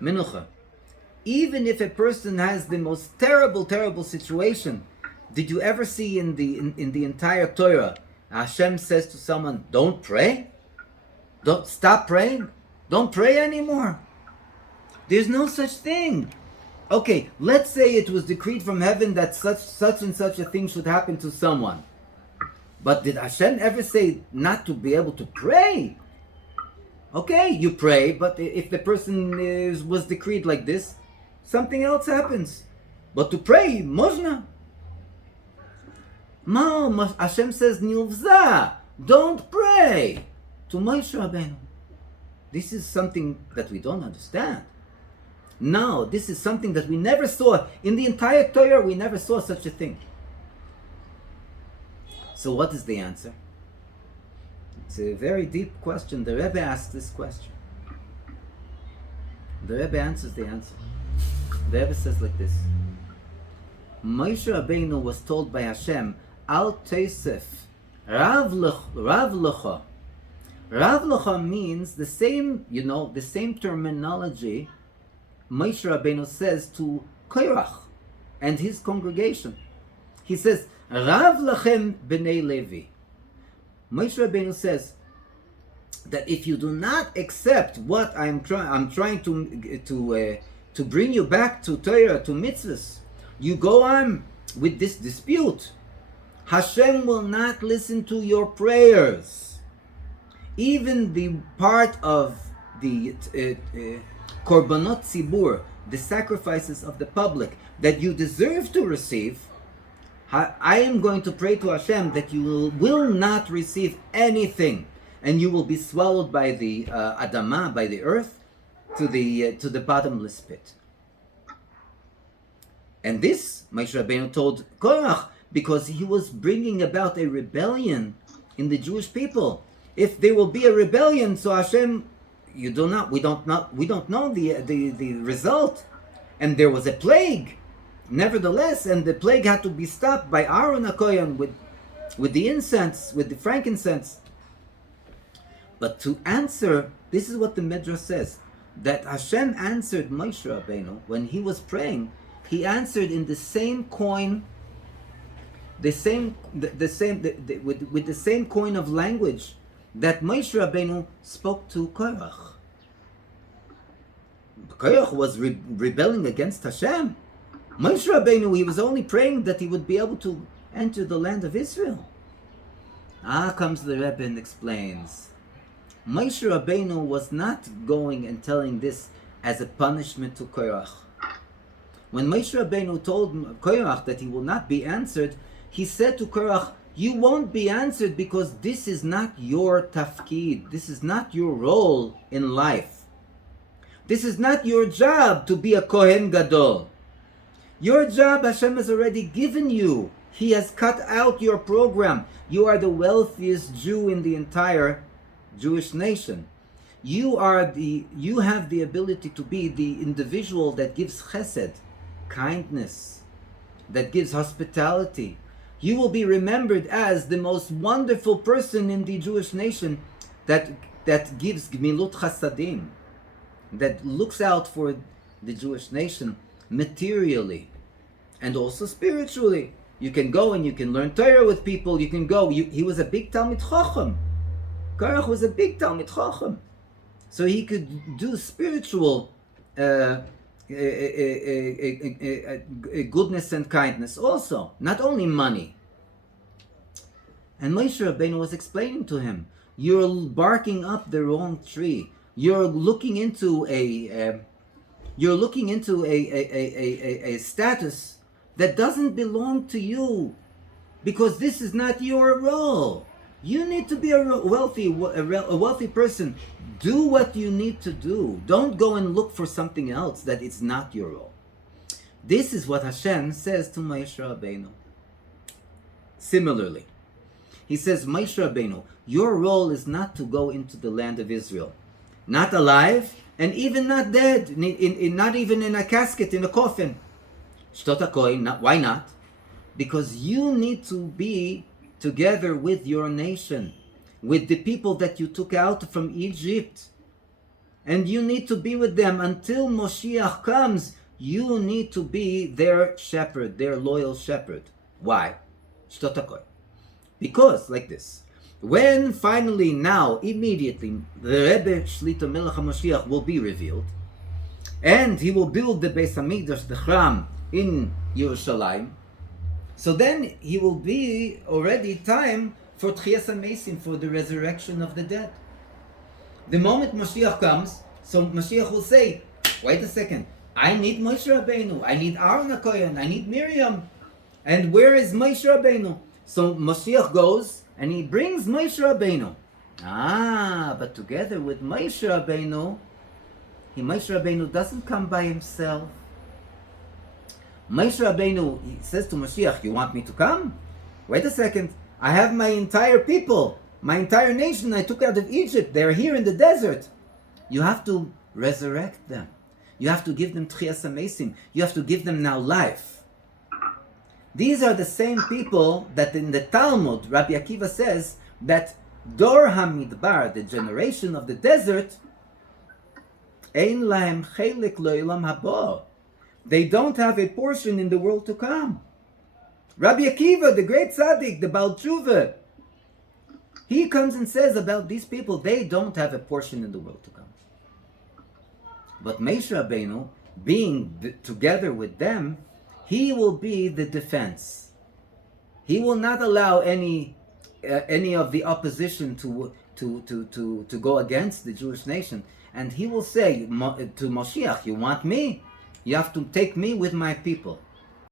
Menucha. Even if a person has the most terrible situation, did you ever see in the entire Torah, Hashem says to someone, don't pray? Don't stop praying? Don't pray anymore. There's no such thing. Okay, let's say it was decreed from heaven that such and such a thing should happen to someone. But did Hashem ever say not to be able to pray? Okay, you pray, but if the person was decreed like this, something else happens. But to pray, można. Hashem says, Nilvza, don't pray to Moshe Rabbeinu. This is something that we don't understand. No, this is something that we never saw. In the entire Torah, we never saw such a thing. So what is the answer? It's a very deep question. The Rebbe asks this question. The Rebbe answers the answer. The Rebbe says like this. Moshe Rabbeinu was told by Hashem, Al Teisef, Rav Lecha. Rav Lecha means the same, the same terminology Moshe Rabbeinu says to Korach and his congregation. He says, Rav Lachem B'nei Levi. Moshe Rabbeinu says that if you do not accept what I'm trying to bring you back to Torah, to mitzvahs, you go on with this dispute, Hashem will not listen to your prayers. Even the part of the korbanot tzibur, the sacrifices of the public that you deserve to receive, I am going to pray to Hashem that you will not receive anything, and you will be swallowed by the adamah, by the earth, to the bottomless pit. And this Moshe Rabbeinu told Korach because he was bringing about a rebellion in the Jewish people. If there will be a rebellion, so Hashem, we don't know the result, and there was a plague. Nevertheless, and the plague had to be stopped by Aaron HaKohen with the incense, with the frankincense. But to answer, this is what the Midrash says, that Hashem answered Moshe Rabbeinu when he was praying. He answered in the same coin, with the same coin of language that Moshe Rabbeinu spoke to Korach. Korach was rebelling against Hashem. Moshe Rabbeinu, he was only praying that he would be able to enter the land of Israel. Comes the Rebbe and explains. Moshe Rabbeinu was not going and telling this as a punishment to Korach. When Moshe Rabbeinu told Korach that he will not be answered, he said to Korach, you won't be answered because this is not your tafkid. This is not your role in life. This is not your job to be a Kohen Gadol. Your job Hashem has already given you. He has cut out your program. You are the wealthiest Jew in the entire Jewish nation. You have the ability to be the individual that gives chesed, kindness, that gives hospitality. You will be remembered as the most wonderful person in the Jewish nation that gives gmilut chasadim, that looks out for the Jewish nation materially and also spiritually. You can go and you can learn Torah with people. You can go. He was a big Talmid Chacham. Korach was a big Talmid Chacham, so he could do spiritual goodness and kindness also, not only money. And Moshe Rabbeinu was explaining to him, you're barking up the wrong tree. You're looking into a status that doesn't belong to you, because this is not your role. You need to be a wealthy person. Do what you need to do. Don't go and look for something else that is not your role. This is what Hashem says to Moshe Rabbeinu. Similarly, he says, Moshe Rabbeinu, your role is not to go into the land of Israel. Not alive, and even not dead, not even in a casket, in a coffin. Why not? Because you need to be together with your nation, with the people that you took out from Egypt. and you need to be with them until Moshiach comes. You need to be their shepherd, their loyal shepherd. Why? Shtotakoi. Because, like this, when finally now, immediately, the Rebbe Shlita Melech HaMashiach will be revealed, and he will build the Beis HaMikdash, the Chram, in Yerushalayim, so then he will be already time for Tchias HaMeisim, for the resurrection of the dead. The moment Mashiach comes, so Mashiach will say, wait a second, I need Moshe Rabbeinu, I need Aaron HaKohen, I need Miriam, and where is Moshe Rabbeinu? So Mashiach goes, and he brings Moshe Rabbeinu. But together with Moshe Rabbeinu, Moshe Rabbeinu doesn't come by himself. Moshe Rabbeinu, he says to Mashiach, you want me to come? Wait a second, I have my entire people, my entire nation I took out of Egypt. They're here in the desert. You have to resurrect them. You have to give them Tchias HaMeisim. You have to give them now life. These are the same people that in the Talmud, Rabbi Akiva says that Dor HaMidbar, the generation of the desert, Ein lahem chelik lo'olam haba. They don't have a portion in the world to come. Rabbi Akiva, the great tzaddik, the Baal Tshuva, he comes and says about these people, they don't have a portion in the world to come. But Moshe Rabbeinu, being together with them, he will be the defense. He will not allow any of the opposition to go against the Jewish nation. And he will say to Moshiach, you want me? You have to take me with my people.